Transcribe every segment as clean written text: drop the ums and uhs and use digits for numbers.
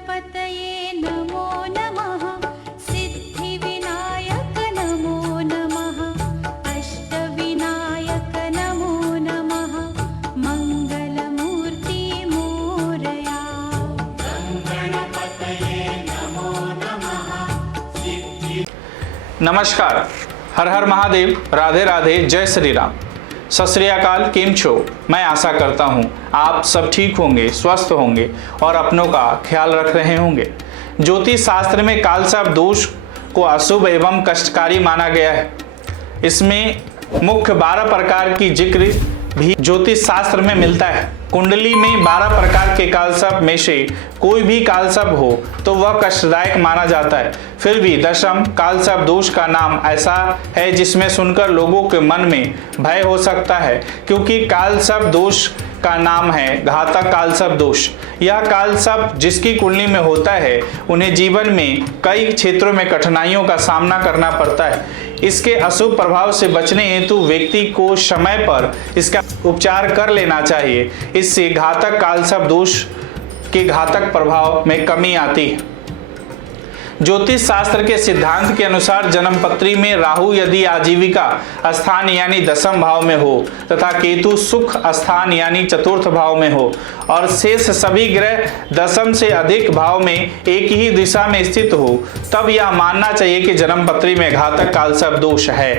गणपतये नमो नमः। सिद्धिविनायक नमो नमः। अष्टविनायक नमो नमः। मंगलमूर्ति मोरया। नमस्कार, हर हर महादेव, राधे राधे, जय श्री राम। सत श्री अकाल, केम छो। मैं आशा करता हूँ आप सब ठीक होंगे, स्वस्थ होंगे और अपनों का ख्याल रख रहे होंगे। ज्योतिष शास्त्र में कालसर्प दोष को अशुभ एवं कष्टकारी माना गया है। इसमें मुख्य 12 प्रकार की जिक्र भी ज्योतिष शास्त्र में मिलता है। कुंडली में 12 प्रकार के कालसर्प में से कोई भी कालसर्प हो तो वह कष्टदायक माना जाता है। फिर भी दशम कालसर्प दोष का नाम ऐसा है जिसमें सुनकर लोगों के मन में भय हो सकता है, क्योंकि कालसर्प दोष का नाम है घातक कालसर्प दोष। यह कालसर्प जिसकी कुंडली में होता है उन्हें जीवन में कई क्षेत्रों में कठिनाइयों का सामना करना पड़ता है। इसके अशुभ प्रभाव से बचने हेतु व्यक्ति को समय पर इसका उपचार कर लेना चाहिए। इससे घातक कालसर्प दोष के घातक प्रभाव में कमी आती है। ज्योतिष शास्त्र के सिद्धांत के अनुसार जन्मपत्री में राहु यदि आजीविका स्थान यानी दशम भाव में हो तथा केतु सुख स्थान यानी चतुर्थ भाव में हो और शेष सभी ग्रह दशम से अधिक भाव में एक ही दिशा में स्थित हो, तब यह मानना चाहिए कि जन्मपत्री में घातक कालसर्प दोष है।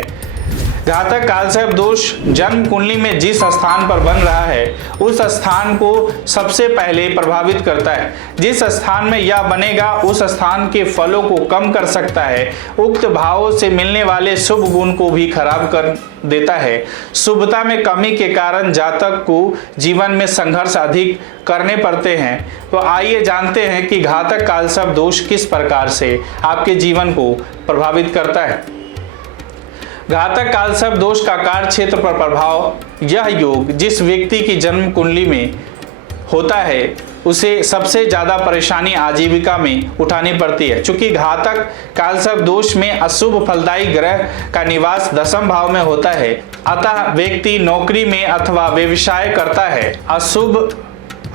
घातक कालसर्प दोष जन्म कुंडली में जिस स्थान पर बन रहा है उस स्थान को सबसे पहले प्रभावित करता है। जिस स्थान में यह बनेगा उस स्थान के फलों को कम कर सकता है। उक्त भावों से मिलने वाले शुभ गुण को भी खराब कर देता है। शुभता में कमी के कारण जातक को जीवन में संघर्ष अधिक करने पड़ते हैं। तो आइए जानते हैं कि घातक कालसर्प दोष किस प्रकार से आपके जीवन को प्रभावित करता है। घातक कालसर्प दोष का कार्य क्षेत्र पर प्रभाव। यह योग जिस व्यक्ति की जन्म कुंडली में होता है उसे सबसे ज्यादा परेशानी आजीविका में उठानी पड़ती है। चूंकि घातक कालसर्प दोष में अशुभ फलदायी ग्रह का निवास दशम भाव में होता है, अतः व्यक्ति नौकरी में अथवा व्यवसाय करता है। अशुभ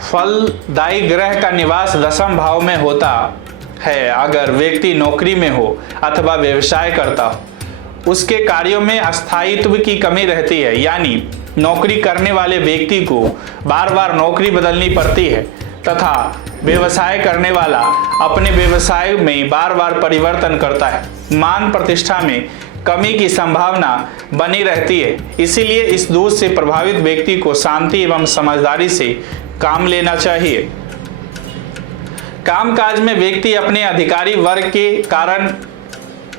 फलदायी ग्रह का निवास दशम भाव में होता है अगर व्यक्ति नौकरी में हो अथवा व्यवसाय करता हो, उसके कार्यों में अस्थायित्व की कमी रहती है, यानी नौकरी करने वाले व्यक्ति को बार बार नौकरी बदलनी पड़ती है तथा व्यवसाय करने वाला अपने व्यवसाय में बार बार परिवर्तन करता है। मान प्रतिष्ठा में कमी की संभावना बनी रहती है। इसीलिए इस दोष से प्रभावित व्यक्ति को शांति एवं समझदारी से काम लेना चाहिए। कामकाज में व्यक्ति अपने अधिकारी वर्ग के कारण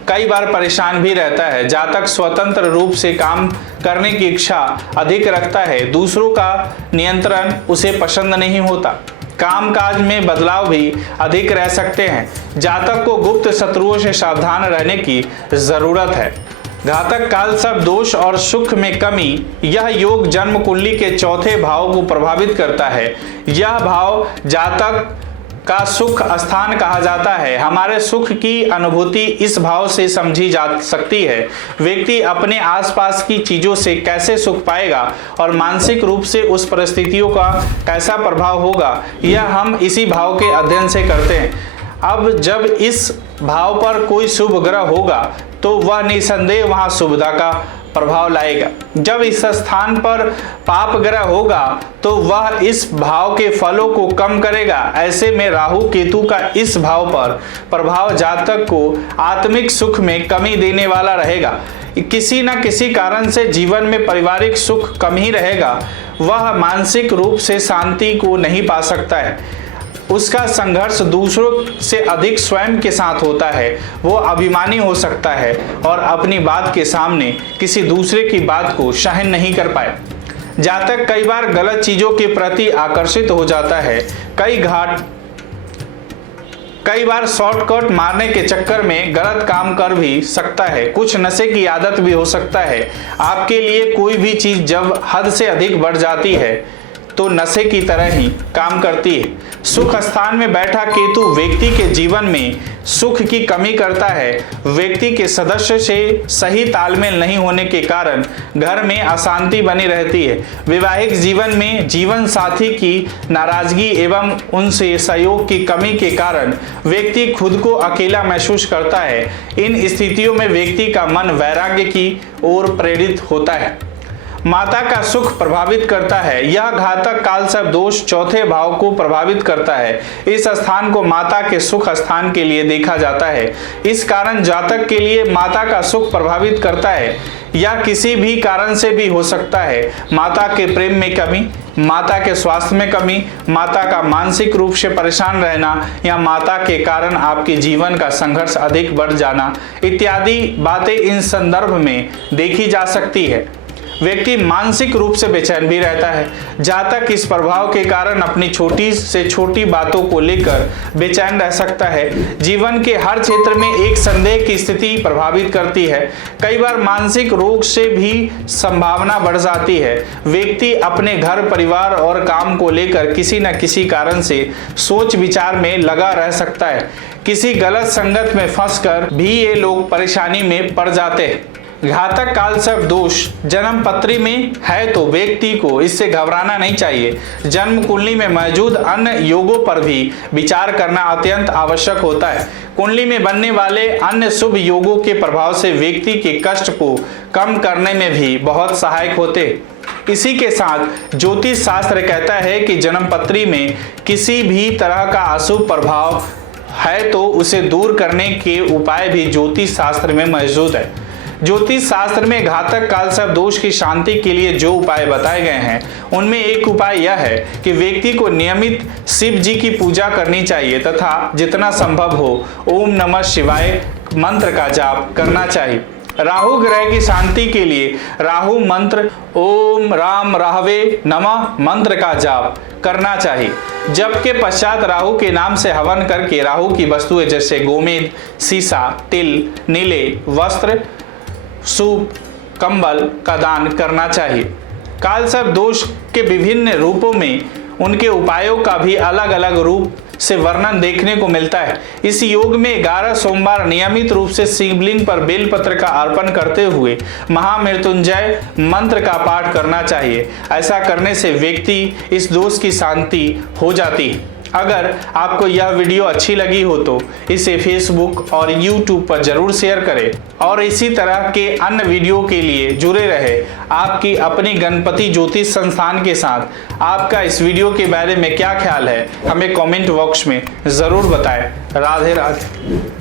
कई बार परेशान भी रहता है। जातक स्वतंत्र रूप से काम करने की इच्छा अधिक रखता है, दूसरों का नियंत्रण उसे पसंद नहीं होता। कामकाज में बदलाव भी अधिक रह सकते हैं। जातक को गुप्त शत्रुओं से सावधान रहने की जरूरत है। घातक कालसर्प दोष और सुख में कमी। यह योग जन्म कुंडली के चौथे भाव को प्रभावित करता है। यह भाव जातक का सुख स्थान कहा जाता है। हमारे सुख की अनुभूति इस भाव से समझी जा सकती है। व्यक्ति अपने आसपास की चीजों से कैसे सुख पाएगा और मानसिक रूप से उस परिस्थितियों का कैसा प्रभाव होगा, यह हम इसी भाव के अध्ययन से करते हैं। अब जब इस भाव पर कोई शुभ ग्रह होगा तो वह निसंदेह वहां शुभता का प्रभाव लाएगा। जब इस स्थान पर पाप ग्रह होगा तो वह इस भाव के फलों को कम करेगा। ऐसे में राहु केतु का इस भाव पर प्रभाव जातक को आत्मिक सुख में कमी देने वाला रहेगा। किसी न किसी कारण से जीवन में पारिवारिक सुख कम ही रहेगा। वह मानसिक रूप से शांति को नहीं पा सकता है। उसका संघर्ष दूसरों से अधिक स्वयं के साथ होता है। वो अभिमानी हो सकता है और अपनी बात के सामने किसी दूसरे की बात को सहन नहीं कर पाए। जातक कई बार गलत चीजों के प्रति आकर्षित हो जाता है। कई बार शॉर्टकट मारने के चक्कर में गलत काम कर भी सकता है। कुछ नशे की आदत भी हो सकता है। आपके लिए कोई भी चीज जब हद से अधिक बढ़ जाती है तो नशे की तरह ही काम करती है। सुख स्थान में बैठा केतु व्यक्ति के जीवन में सुख की कमी करता है। व्यक्ति के सदस्य से सही तालमेल नहीं होने के कारण घर में अशांति बनी रहती है। वैवाहिक जीवन में जीवन साथी की नाराजगी एवं उनसे सहयोग की कमी के कारण व्यक्ति खुद को अकेला महसूस करता है। इन स्थितियों में व्यक्ति का मन वैराग्य की ओर प्रेरित होता है। माता का सुख प्रभावित करता है। यह घातक कालसर्प दोष चौथे भाव को प्रभावित करता है। इस स्थान को माता के सुख स्थान के लिए देखा जाता है। इस कारण जातक के लिए माता का सुख प्रभावित करता है। यह किसी भी कारण से भी हो सकता है। माता के प्रेम में कमी, माता के स्वास्थ्य में कमी, माता का मानसिक रूप से परेशान रहना या माता के कारण आपके जीवन का संघर्ष अधिक बढ़ जाना इत्यादि बातें इन संदर्भ में देखी जा सकती है। व्यक्ति मानसिक रूप से बेचैन भी रहता है। जातक इस प्रभाव के कारण अपनी छोटी से छोटी बातों को लेकर बेचैन रह सकता है। जीवन के हर क्षेत्र में एक संदेह की स्थिति प्रभावित करती है। कई बार मानसिक रोग से भी संभावना बढ़ जाती है। व्यक्ति अपने घर, परिवार और काम को लेकर किसी न किसी कारण से सोच विचार में लगा रह सकता है। किसी गलत संगत में फंसकर भी ये लोग परेशानी में पड़ जाते हैं। घातक कालसर्प दोष जन्म पत्री में है तो व्यक्ति को इससे घबराना नहीं चाहिए। जन्म कुंडली में मौजूद अन्य योगों पर भी विचार करना अत्यंत आवश्यक होता है। कुंडली में बनने वाले अन्य शुभ योगों के प्रभाव से व्यक्ति के कष्ट को कम करने में भी बहुत सहायक होते हैं। इसी के साथ ज्योतिष शास्त्र कहता है कि जन्म पत्री में किसी भी तरह का अशुभ प्रभाव है तो उसे दूर करने के उपाय भी ज्योतिष शास्त्र में मौजूद है। ज्योतिष शास्त्र में घातक कालसर्प दोष की शांति के लिए जो उपाय बताए गए हैं उनमें एक उपाय यह है कि व्यक्ति को नियमित शिव जी की पूजा करनी चाहिए तथा जितना संभव हो ओम नमः शिवाय मंत्र का जाप करना चाहिए। राहु ग्रह की शांति के लिए राहु मंत्र ओम राम राहवे नमः मंत्र का जाप करना चाहिए। जप के पश्चात राहु के नाम से हवन करके राहु की वस्तुएं जैसे गोमेद, सीसा, तिल, नीले वस्त्र, सूप, कंबल का दान करना चाहिए। कालसर्प दोष के विभिन्न रूपों में उनके उपायों का भी अलग अलग रूप से वर्णन देखने को मिलता है। इस योग में 11 सोमवार नियमित रूप से शिवलिंग पर बेलपत्र का अर्पण करते हुए महामृत्युंजय मंत्र का पाठ करना चाहिए। ऐसा करने से व्यक्ति इस दोष की शांति हो जाती है। अगर आपको यह वीडियो अच्छी लगी हो तो इसे फेसबुक और यूट्यूब पर जरूर शेयर करें और इसी तरह के अन्य वीडियो के लिए जुड़े रहे आपकी अपनी गणपति ज्योतिष संस्थान के साथ। आपका इस वीडियो के बारे में क्या ख्याल है हमें कमेंट बॉक्स में ज़रूर बताएं। राधे राधे।